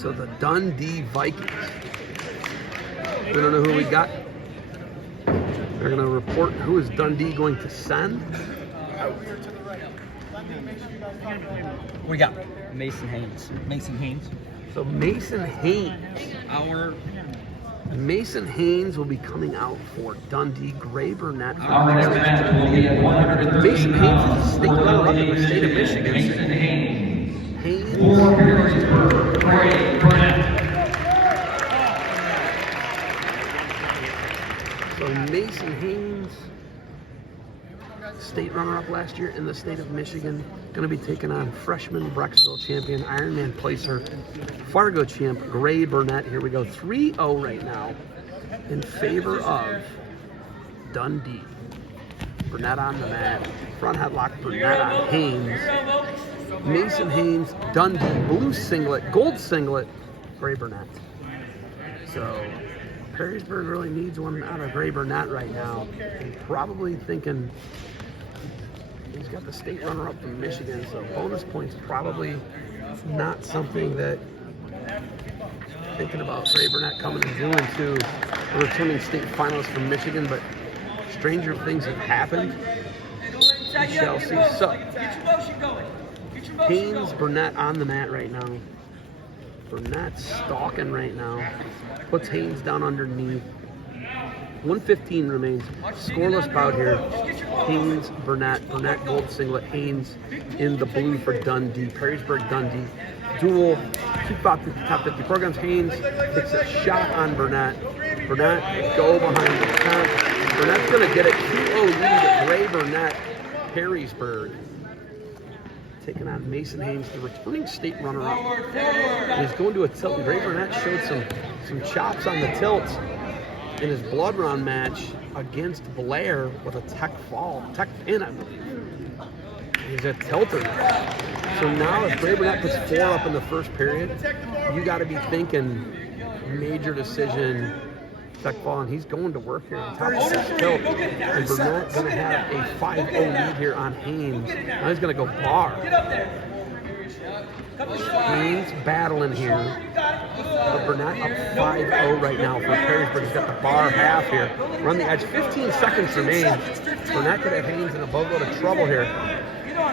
So the Dundee Vikings. We don't know who we got. They're going to report who is Dundee going to send. We got Mason Haynes. So Mason Haynes will be coming out for Dundee. Gray Burnett. Mason Haynes is a state runner-up in the state of Michigan. Haynes. So Mason Haynes, state runner-up last year in the state of Michigan, going to be taking on freshman Brecksville champion, Ironman placer, Fargo champ, Gray Burnett. Here we go, 3-0 right now in favor of Dundee. Burnett on the mat, front headlock, Burnett on Haynes. Mason Haynes, Dundee, blue singlet, gold singlet, Gray Burnett. So Perrysburg really needs one out of Gray Burnett right now. And probably thinking he's got the state runner-up from Michigan, so bonus points probably not something that thinking about Gray Burnett coming and doing to a returning state finalist from Michigan, but stranger things have happened. We shall see. So Haynes, Burnett on the mat right now. Burnett stalking right now. Puts Haynes down underneath. 1:15 remains. Scoreless bout here. Haynes, Burnett gold singlet. Haynes in the blue for Dundee. Perrysburg, Dundee. Dual top 50 programs. Haynes takes a shot on Burnett. Burnett go behind the tent. Burnett's going to get a 2-0 lead at Gray Burnett, Perrysburg. Taking on Mason Haynes, the returning state runner-up. He's going to a tilt. Gray Burnett showed some chops on the tilt in his blood round match against Blair with a tech pin, I believe. He's a tilter. So now if Gray Burnett puts 4 up in the first period, you got to be thinking major decision, tech fall, and he's going to work here on top of this tilt. And Burnett's going to have a 5-0 lead here on Haynes. Now he's going to go bar. Haynes battling here. But Burnett up 5-0 right now for Perrysburg. He's got the bar half here. Run the edge. 15 seconds remain. Burnett could have Haynes in a boatload of trouble here.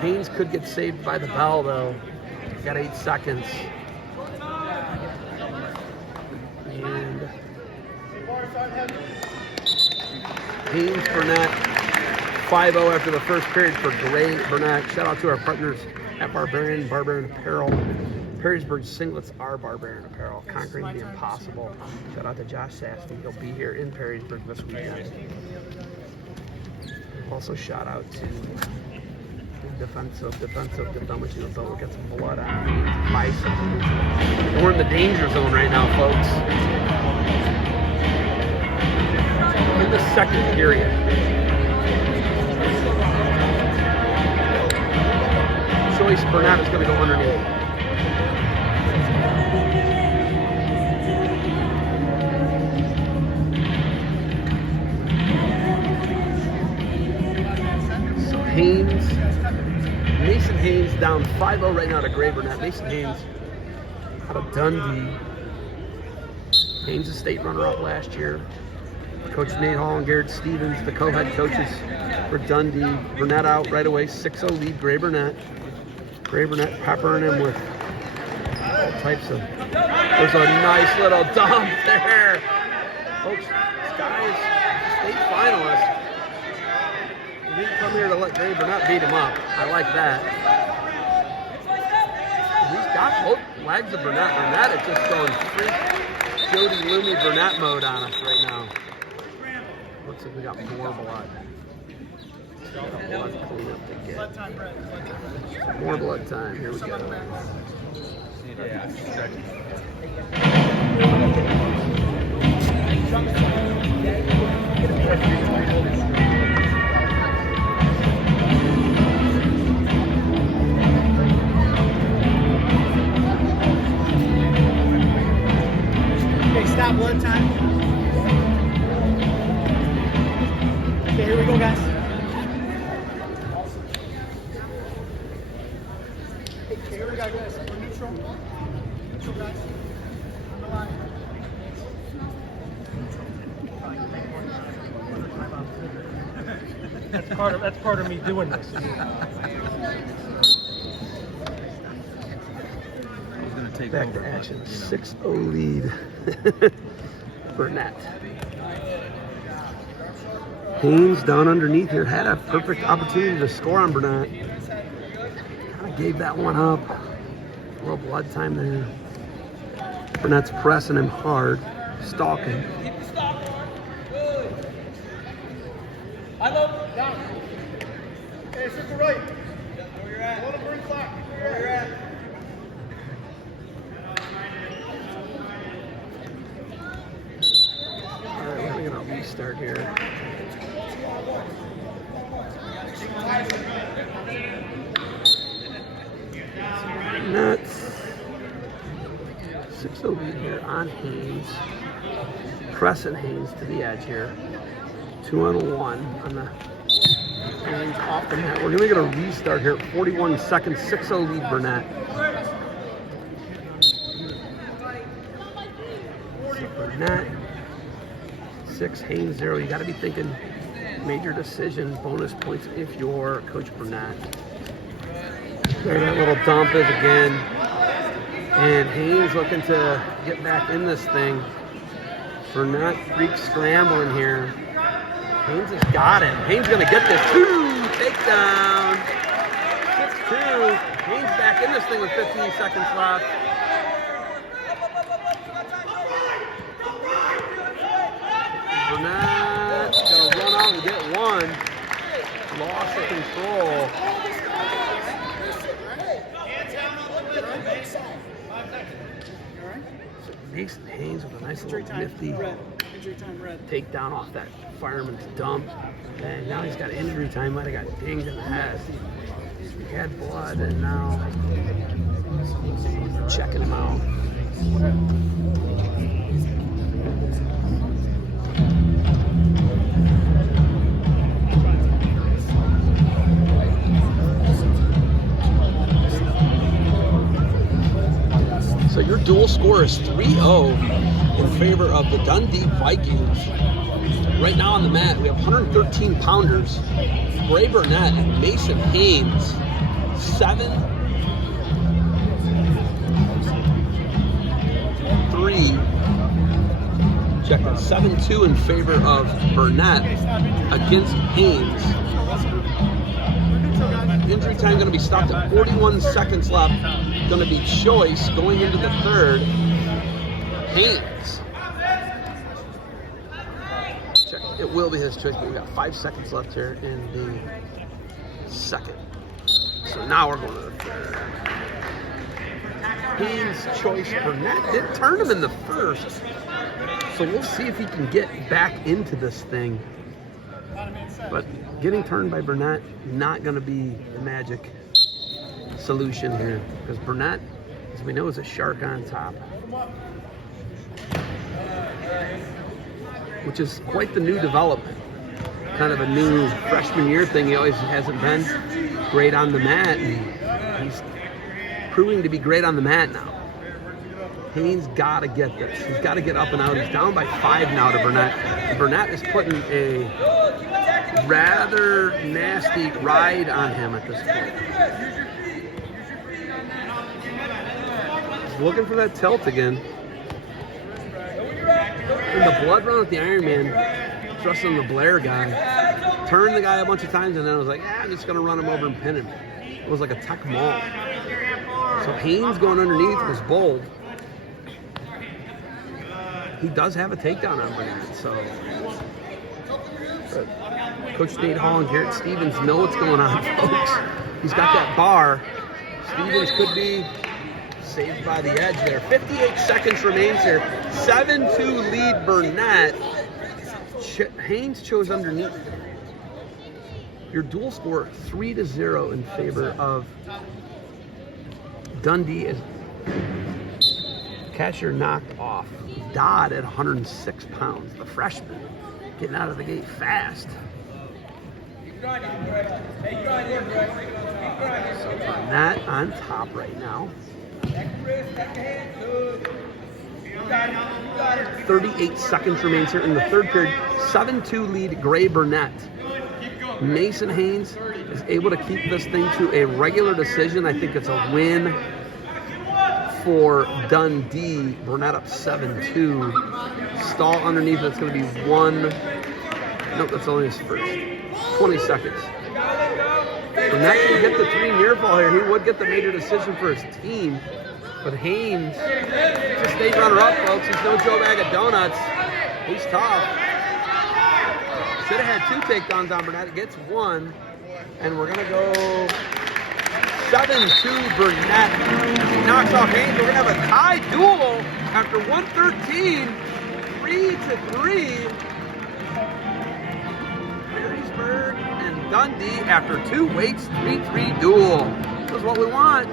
Haynes could get saved by the bell, though. He's got 8 seconds. And Haynes, Burnett, 5-0 after the first period for Gray Burnett. Shout out to our partners at Barbarian Apparel. Perrysburg singlets are Barbarian Apparel, conquering the impossible. Shout out to Josh Sasky. He'll be here in Perrysburg this weekend. Also shout out to defensive, we'll get some blood on bicep. We're in the danger zone right now, folks. In the second period. Choice Burnett is going to go underneath. So Mason Haynes down 5-0 right now to Gray Burnett. Mason Haynes out of Dundee. Haynes, a state runner-up last year. Coach Nate Hall and Garrett Stevens, the co-head coaches for Dundee. Burnett out right away, 6-0 lead, Gray Burnett. Gray Burnett peppering him with all types of... There's a nice little dump there. Folks, this guy is a state finalist. He didn't come here to let Gray Burnett beat him up. I like that. He's got both legs of Burnett. Burnett is just going freak Jody Loomy Burnett mode on us right now. Looks like we got more blood. Blood cleanup to get. Some more blood time. Here we go. Okay, stop blood time. Okay, here we go, guys. Hey, here we go, guys. We're neutral. Neutral, guys. That's part of me doing this. Back to action. 6-0 lead. Burnett. Haynes down underneath here. Had a perfect opportunity to score on Burnett. Kind of gave that one up. A little blood time there. Burnett's pressing him hard. Stalking. I love down. Okay, sit to right. Where you're at. Hold up, bring clock. Where you're at. Alright, we're gonna restart here. Nuts. 6-0 lead here on Haynes. Pressing Haynes to the edge here. 2-on-1 on the Haynes off the net. We're gonna get a restart here at 41 seconds. 6-0 lead Burnett. So Burnett. 6, Haynes 0. You got to be thinking major decision, bonus points if you're Coach Burnett. There that little dump is again. And Haynes looking to get back in this thing. Burnett freak scrambling here. Haynes has got it. Haynes going to get this. 2 takedown. 6-2. Haynes back in this thing with 15 seconds left. Burnett's going to run out and get one. Loss of control. So Mason Haynes with a nice little nifty takedown off that fireman's dump. And now he's got injury time. Might have got dinged in the head. He had blood and now checking him out. So your dual score is 3-0 in favor of the Dundee Vikings. Right now on the mat, we have 113 pounders, Bray Burnett and Mason Haynes. 7-3. Check that. 7-2 in favor of Burnett against Haynes. Injury time going to be stopped at 41 seconds left. Going to be choice going into the third. Haynes. Check. It will be his choice, but we've got 5 seconds left here in the second. So now we're going to the third. Haynes' choice. Burnett did turn him in the first. So we'll see if he can get back into this thing. But getting turned by Burnett, not going to be the magic solution here. Because Burnett, as we know, is a shark on top. Which is quite the new development. Kind of a new freshman year thing. He always hasn't been great on the mat. And he's proving to be great on the mat now. Haynes got to get this. He's got to get up and out. He's down by 5 now to Burnett. And Burnett is putting a rather nasty ride on him at this point. He's looking for that tilt again. And the blood run with the Iron Man, trusting the Blair guy, turned the guy a bunch of times and then was like, I'm just going to run him over and pin him. It was like a tech maul. So Haynes going underneath was bold. He does have a takedown on Burnett, so Coach Nate Hall and Garrett Stevens know what's going on, folks. He's got that bar. Stevens could be saved by the edge there. 58 seconds remains here. 7-2 lead Burnett. Haynes chose underneath. Your dual score 3-0 in favor of Dundee as Cashier knocked off Dodd at 106 pounds. The freshman getting out of the gate fast. So Burnett on top right now. 38 seconds remains here in the third period. 7-2 lead, Gray Burnett. Mason Haynes is able to keep this thing to a regular decision. I think it's a win for Dundee. Burnett up 7-2. Stall underneath, that's going to be one. Nope, that's only his first. 20 seconds. Burnett can get the 3 near ball here. He would get the major decision for his team. But Haynes, just state runner-up, folks. He's no Joe Bag of Donuts. He's tough. Should have had 2 takedowns on Burnett. Gets 1. And we're going to go 7-2 Burnett. He knocks off Haynes. We're going to have a tie duel after 113. 3-3. Perrysburg and Dundee after 2 weights, 3-3 duel. This is what we want.